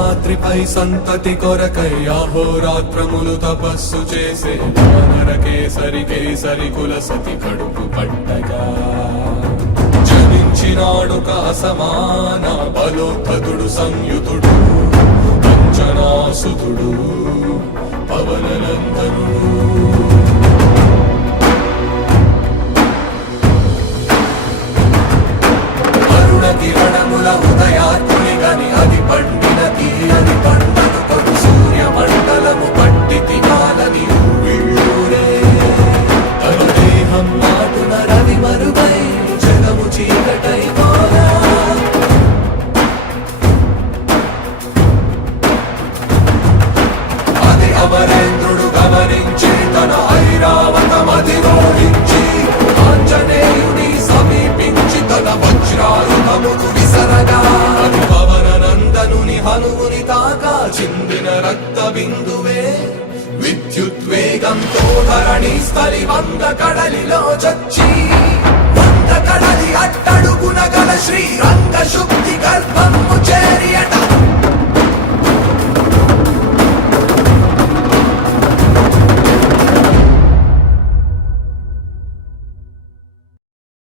శేషాద్రిపై సంతతి కొరకై అహోరాత్రములు తపస్సు చేసే వానర కేసరి కేసరి కుల సతి కడుపు పట్టగా జనించినాడుక అసమాన బలోద్ధతుడు సంయుతుడు అంజనాసుతుడు పవననందనుడు. కిరణముల ఉదయాత్ముని గని అది పండిన తీయని పంటను కొడు సూర్య మండలము పట్టి తినాలని ఊళ్ళూరే తన దేహం మాటున రవి మరుగై జగము చీకటై పోగా అది అమరేంద్రుడు గమనించి తన ఐరావతమధిరోహించి ఆంజనేయుని సమీపించి తన వజ్రాయుధమును విసరగా అది పవననందనుని హనువుని తాకా చిందిన రక్త బిందువే విద్యుద్వేగంతో ధరణి స్థలి వంద కడలిలో చచ్చి